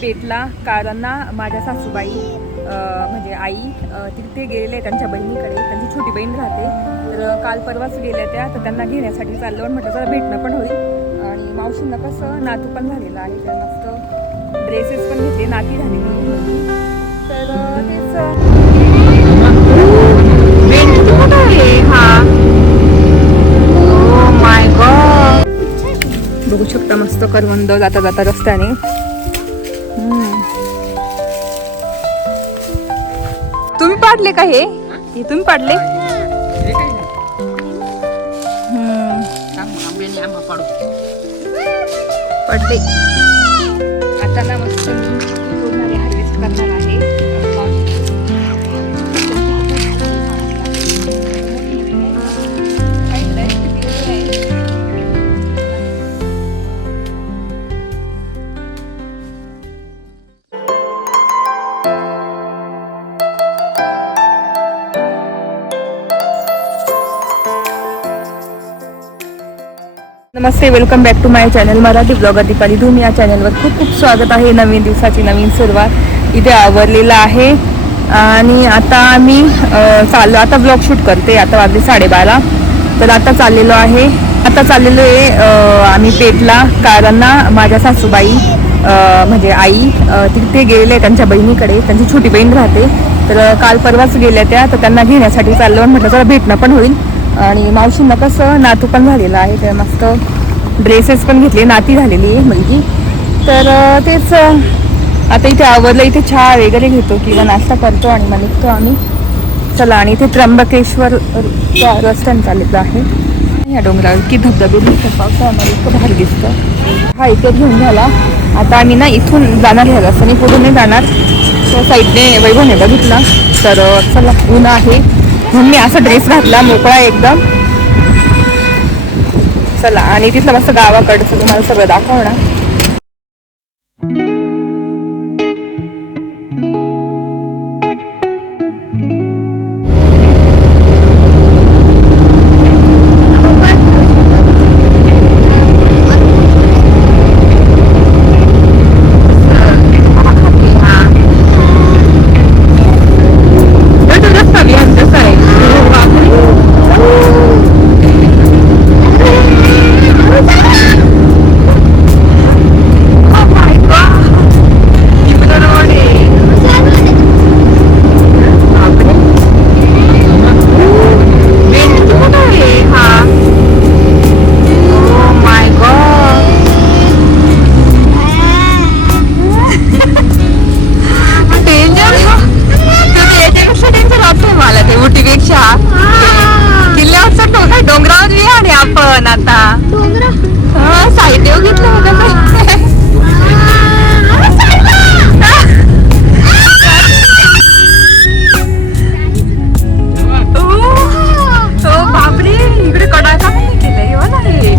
पेटला कारण ना माझ्या सासूबाई म्हणजे आई तिथे गेलेले त्यांच्या बहिणीकडे, त्यांची छोटी बहीण राहते. तर काल परवाच गेल्या त्या, तर त्यांना घेण्यासाठी चाललो आणि म्हटलं जरा भेटणं पण होईल. आणि मावशींना कसं नातू पण झालेलं आहे, तर मस्त ड्रेसेस पण घेतले, नाती झालेली होती. तर तेच हा माय गॉड, बघू शकता मस्त करवंद जाता जाता रस्त्याने. तुम्ही पाडले का हे तुम्ही पाडले? पडले. आता ना मस्त मी हार्वेस्ट करणार आहे. नमस्ते, welcome back to my channel Marathi blogger Deepali Dhoom. या चॅनलवर खूप खूप स्वागत आहे. नवीन दिवसाची नवीन सुरुवात इथे आवरलेला आहे. आणि आता आम्ही चाललो, आता ब्लॉग शूट करते. आता वाजले 12:30. तर आता चाललेलो आहे आम्ही पेटला कारण ना माझ्या सासूबाई म्हणजे आई तिथे गेलेले त्यांच्या बहिणीकडे, त्यांची छोटी बहीण राहते. तर काल परवाच गेल्या त्या, तर त्यांना घेण्यासाठी चाललो आणि म्हटलं जरा भेटणं पण होईल. आणि मावशींना कसं नातू पण झालेलं आहे, तर मस्त ड्रेसेस पण घेतले, नाती झालेली आहे मुलगी. तर तेच आता इथे आवरलं, इथे चहा वगैरे घेतो किंवा नाश्ता करतो आणि मग निघतो आम्ही. चला, आणि इथे त्र्यंबकेश्वर रस्त्याने चाललेलं आहे. या डोंगरावर की धबधबे दिसतं, पावसाळ्यामध्ये इतकं भारी दिसतं. हा इथे घेऊन झाला. आता आम्ही ना इथून जाणार ह्या रस्त्याने, पुढे नाही जाणार. त्या साईडने वैभवने बघितला. तर चला, ऊन आहे म्हणून मी असा ड्रेस घातला, मोकळा एकदम. चला, आणि तिथलं मस्त गावाकडचं तुम्हाला सगळं दाखवणार. डोंगरावर आणि आपण आता साईड येऊ घेतलं बापरे, इकडे कडाका पण केलंय मला हे.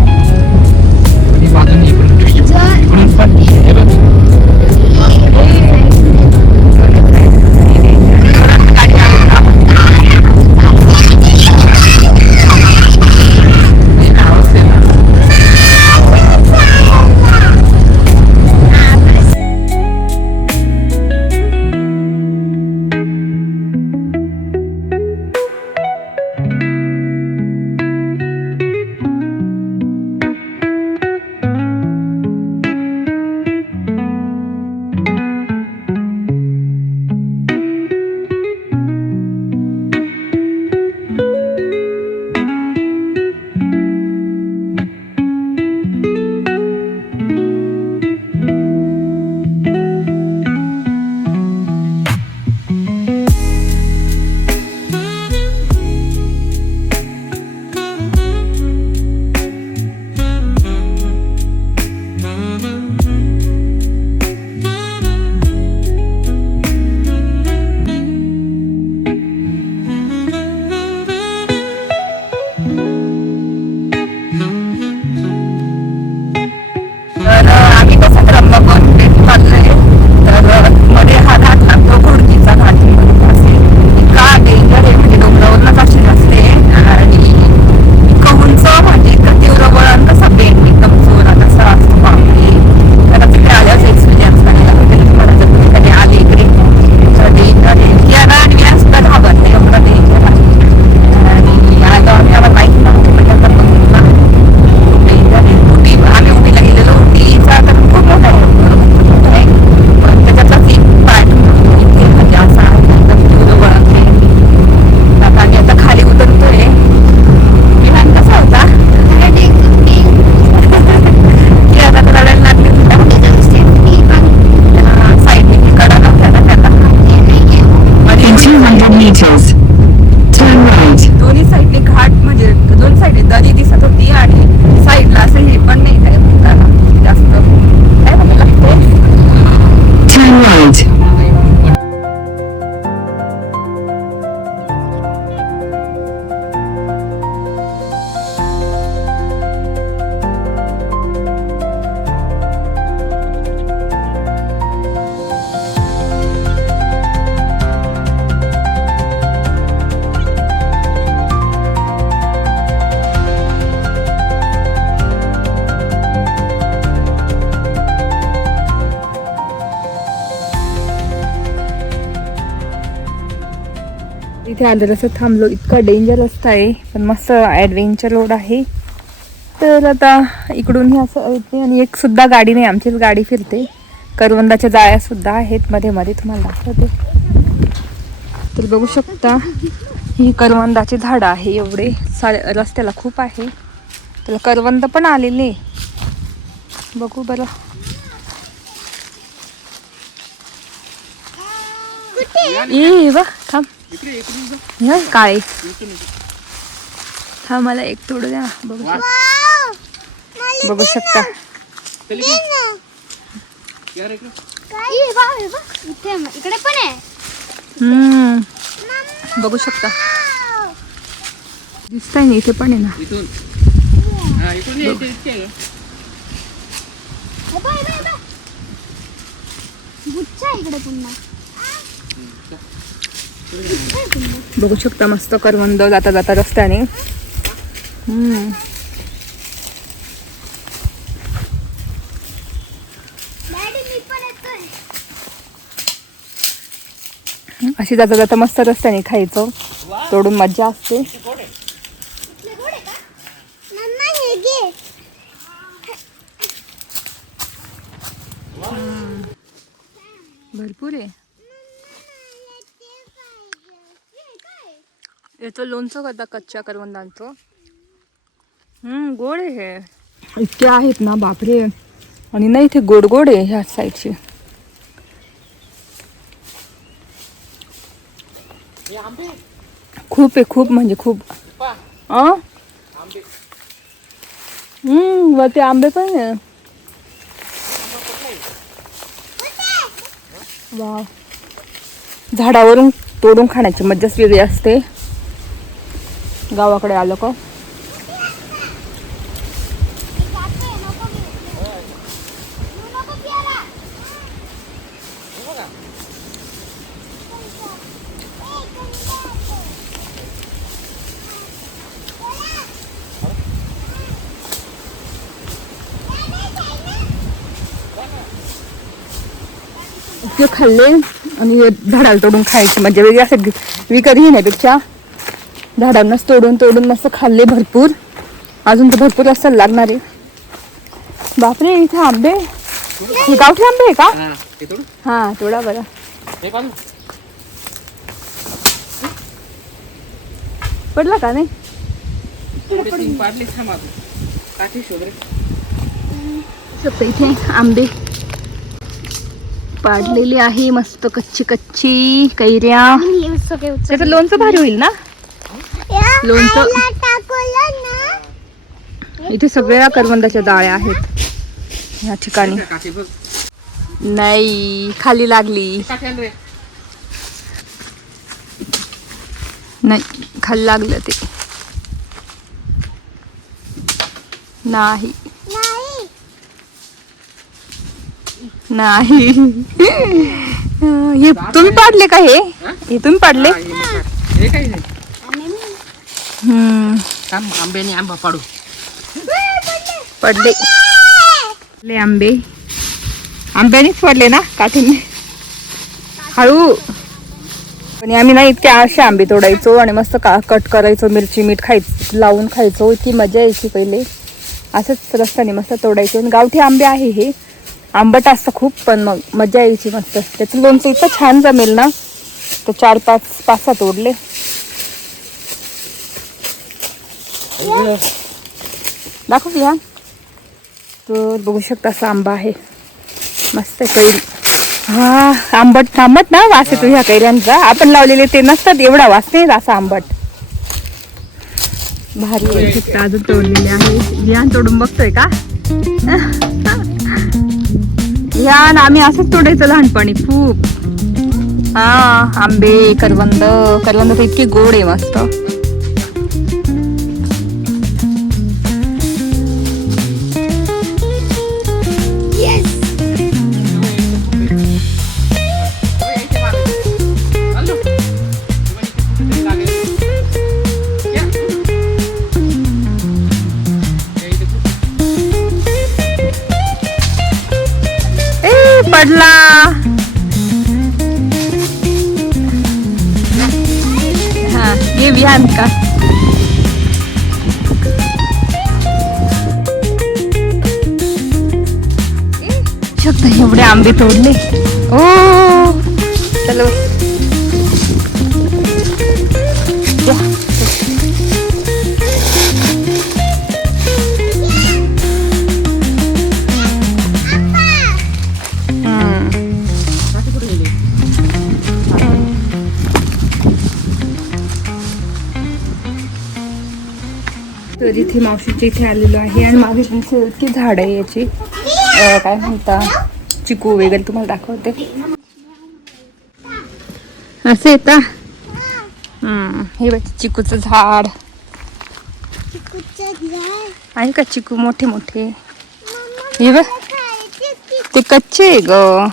इथे आलं असं थांबलो. इतका डेंजर रस्ता आहे पण मस्त ॲडव्हेंचर रोड आहे. तर आता इकडून हे असं येते आणि एक सुद्धा गाडी नाही, आमचीच गाडी फिरते. करवंदाच्या जाळ्या सुद्धा आहेत मध्ये मध्ये, तुम्हाला दाखवते. तर बघू शकता ही करवंदाची झाडं आहे, एवढे रस्त्याला खूप आहे. त्याला करवंद पण आलेले, बघू बरं. ये बघ थांब, काय थांब, मला एक तोड द्या. बघू शकता इकडे पण आहे. बघू शकता, दिसतंय ना इथे पण आहे ना. इकडे पुन्हा बघू शकता मस्त करवंद जाता जाता रस्त्याने. अशी जाता जाता मस्त रस्त्याने खायचं, तोडून मज्जा असते. भरपूर आहे. याचं लोणचं करता कच्च्या करवंदांचं. गोड आहे हे. इतके आहेत ना बापरे. आणि नाही इथे गोड गोड आहे ह्या साईडची. खूप आहे, खूप म्हणजे खूप. वरती आंबे पण आहे. वाव, झाडावरून तोडून खाण्याची मज्जाच वेगळी असते गावाकडे आलो का. ते खाल्ले आणि झाडाला तोडून खायची मजा वेगळी असते. विकत घेण्यापेक्षा झाडांनाच तोडून तोडून मस्त खाल्ले भरपूर. अजून तर भरपूर असायला लागणार आहे. बापरे, इथे आंबे, हे गावठी आंबे आहे का? हा, तोडा बरं. पडला का नाही? इथे आंबे पाडलेली आहे मस्त कच्ची कच्ची कैऱ्या. त्याचं लोणचं भारी होईल ना. लोणचं इथे सगळ्या करवंदाच्या जाळ्या आहेत या ठिकाणी. नाही, खाली लागली. नाही, खाली लागलं ते. नाही नाही. हे तुम्ही पाडले का? हे तुम्ही पाडले? आंब्याने आंबा पाडू पडले आंबे. आंब्यानेच पडले ना, काठीने. हळू. पण आम्ही ना इतके असे आंबे तोडायचो आणि मस्त कट करायचो, मिरची मीठ खायचं लावून खायचो. इतकी मजा यायची पहिले. असंच रस्त्याने मस्त तोडायचो. आणि गावठी आंबे आहे हे, आंबट असतं खूप, पण मग मजा यायची मस्त. त्याचं लोणचं इतकं छान जमेल ना. तर 4-5 तोडले. दाखव घ्या. तर बघू शकता असा आंबा आहे, मस्त कैरी. हा, आंबट ना वास येतो ह्या कैऱ्यांचा. आपण लावलेले ते नसतात, एवढा वास नाही असा आंबट. भारी आहे. अजून तोडलेले आहे. जियान तोडून बघतोय का? जियान, आम्ही असंच तोडायचं लहानपणी खूप. हा, आंबे, करवंद तर इतके गोड आहे मस्त. पडला. विहान का शकता एवढे आंबे तोडले. ओ चलो या. तर इथे मावशीच्या इथे आलेलो आहे आणि मागे पण इतकी झाड आहे याची काय म्हणता चिकू वगैरे तुम्हाला दाखवते. असं येता हे बघ चिकूचं झाड आहे का. चिकू मोठे मोठे हे बघ ते कच्चे आहे ग.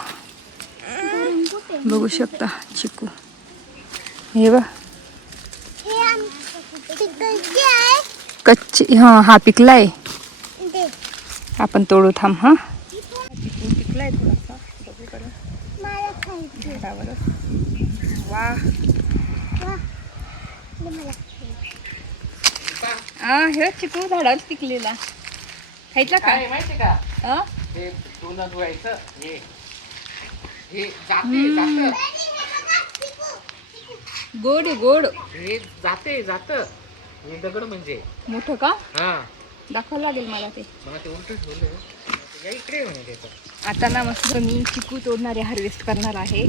बघू शकता चिकू हे बघ कच्चे. हा पिकलाय आपण तोडू थांब. हा पिकलाय थोडासा झाडावर. वा हे चिकू झाडावर पिकलेला खायचा काय माहिती का. हे दोन धुवायचं हे जाते गोड गोड हे जाते जात हे दगड म्हणजे मोठं का. दाखवावं लागेल मला ते इकडे. आता ना मस्त मी चिकू तोडणारे हार्वेस्ट करणार आहे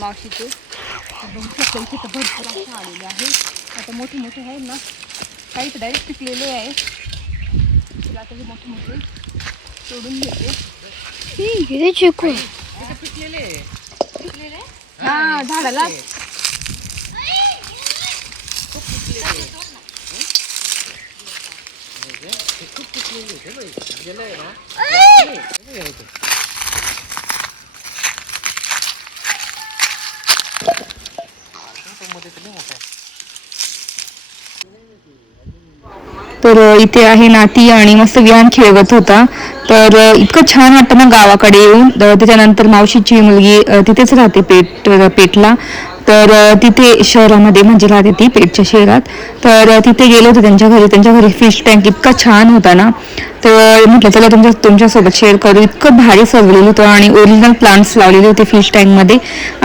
मावशीचे. तिथं भरपूर असे आलेले आहे. आता मोठे मोठे आहेत ना काही तर डायरेक्ट पिकलेले आहे. तुला आता हे मोठे मोठे तोडून घेते. चिकू पिकलेले हा झाडाला तर इथे आहे नाती आणि मस्त विहान खेळवत होता. तर इतकं छान वाटतं ना गावाकडे येऊन. त्याच्यानंतर मावशीची मुलगी तिथेच राहते पेठला. तर तिथे शहरामध्ये म्हणजे राहते ती पेठच्या शहरात. तर तिथे गेलो होतो त्यांच्या घरी. त्यांच्या घरी फिश टँक इतका छान होता ना. तर म्हटलं चला तुमच्यासोबत शेअर करू. इतकं भारी सजवलेलं होतं आणि ओरिजिनल प्लांट्स लावलेले होते फिश टँकमध्ये.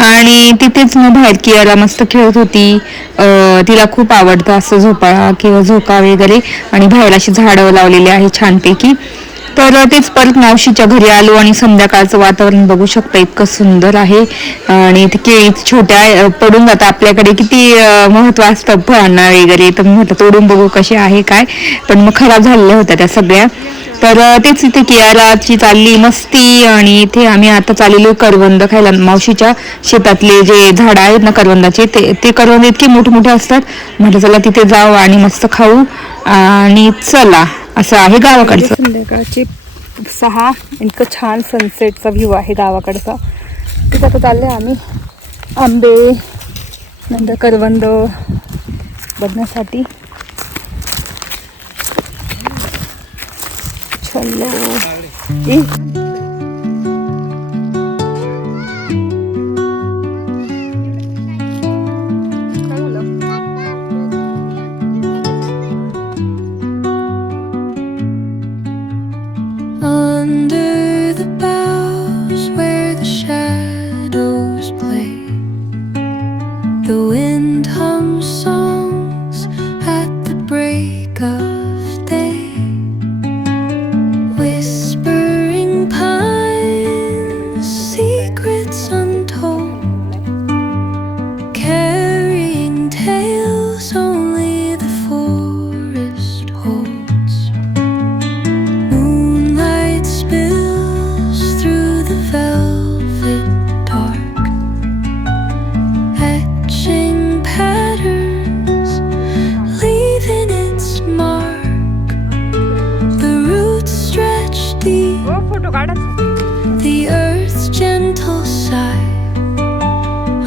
आणि तिथेच मग बाहेर कियारा मस्त खेळत होती. तिला खूप आवडतं असं झोपाळा किंवा झोका वगैरे. आणि बाहेर अशी झाडं लावलेली आहे छानपैकी. तर तेच परत मावशीच्या घरी आलो आणि संध्याकाळचं वातावरण बघू शकता इतकं सुंदर आहे. आणि ते केळी छोट्या पडून जातात आपल्याकडे किती महत्त्व असतं फळांना वगैरे. तर मी म्हटलं तोडून बघू कसे आहे काय. पण मग खराब झालेल्या होत्या त्या सगळ्या. तर तेच इथे कियाराची चालली मस्ती. आणि इथे आम्ही आता चाललेलो करवंद खायला. मावशीच्या शेतातले जे झाड आहेत ना करवंदाचे ते करवंद इतके मोठे मोठे असतात. म्हटलं चला तिथे जाऊ आणि मस्त खाऊ. आणि चला असं आहे गावाकडचं. संध्याकाळचे 6 इतकं छान सनसेटचा व्ह्यू आहे गावाकडचा. तिथं आता चालले आम्ही आंबे नंतर करवंद बघण्यासाठी. चलो Under the boughs where the shadows play, the wind hums songs at the break of day. Whispering pines, secrets untold, carrying tales only the forest holds. Moonlight spills through the velvet dark, etching patterns, leaving its mark. The roots stretch deep, the earth's gentle sigh,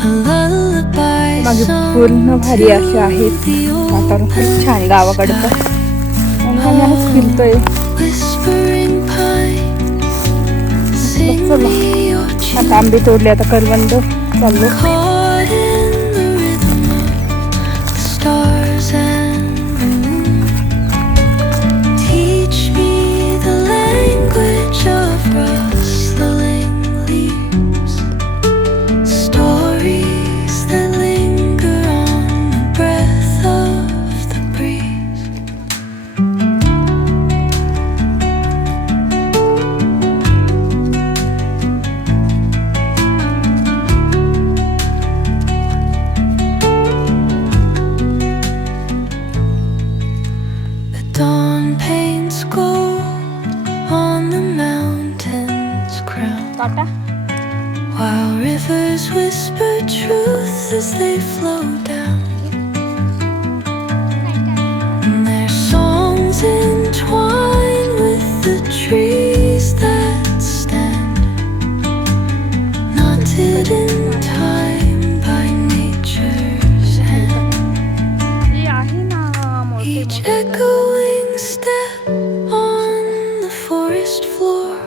a lullaby मागे पूर्ण भारी असे आहेत. वातावरण खूप छान गावाकडचं. आणि आम्ही असंच फिरतोय. whispering pines, sing me your tune. आता आंबे तोडले आता करवंद चाललो. Caught in the rhythm of the stars Rivers whisper truth as they flow down. And their songs entwine with the trees that stand, knotted in time by nature's hand. Each echoing step on the forest floor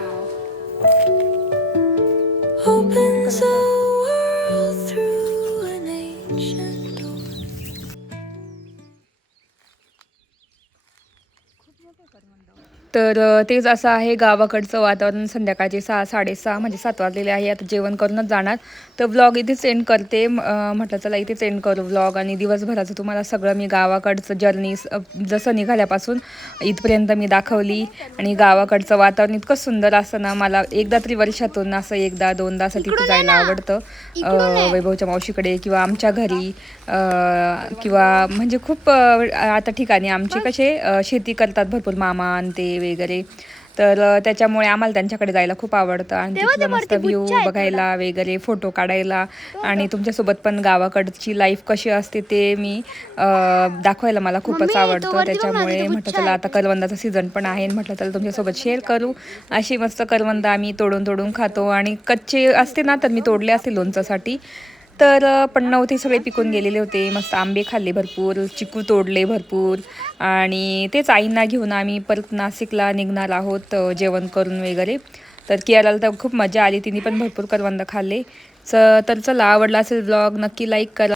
opens a world through an ancient door. तर तेच असं आहे गावाकडचं वातावरण. संध्याकाळचे 6-6:30 म्हणजे 7 वाजलेले आहे. आता जेवण करूनच जाणार. तर व्लॉग इथेच एंड करते. म्हटलं चला इथेच एंड करू व्लॉग. आणि दिवसभराचं तुम्हाला सगळं मी गावाकडचं जर्नी जसं निघाल्यापासून इथपर्यंत मी दाखवली. आणि गावाकडचं वातावरण इतकं सुंदर असतं ना, मला एकदा तरी वर्षातून असं 1-2दा असं तिथे जायला आवडतं. वैभवच्या मावशीकडे किंवा आमच्या घरी किंवा म्हणजे खूप आता ठिकाणी आमचे कसे शेती करतात भरपूर मामा आणि ते वगैरे. तर त्याच्यामुळे आम्हाला त्यांच्याकडे जायला खूप आवडतं. आणि तिथलं मस्त व्ह्यू बघायला वगैरे, फोटो काढायला. आणि तुमच्यासोबत पण गावाकडची लाईफ कशी असते ते मी दाखवायला मला खूपच आवडतं. त्याच्यामुळे म्हटलं चला आता करवंदाचा सीझन पण आहे, म्हटलं चला तुमच्यासोबत शेअर करू. अशी मस्त करवंद आम्ही तोडून खातो. आणि कच्चे असते ना तर मी तोडले असते लोणच्यासाठी. तर पण नव्हते, सगळे पिकून गेलेले होते. मस्त आंबे खाल्ले भरपूर, चिकू तोडले भरपूर. आणि तेच आईंना घेऊन आम्ही परत नाशिकला निघणार आहोत जेवण करून वगैरे. तर कियाराला तर खूप मजा आली, तिने पण भरपूर करवंद खाल्ले. तर चला, आवडला असेल व्लॉग नक्की लाईक करा.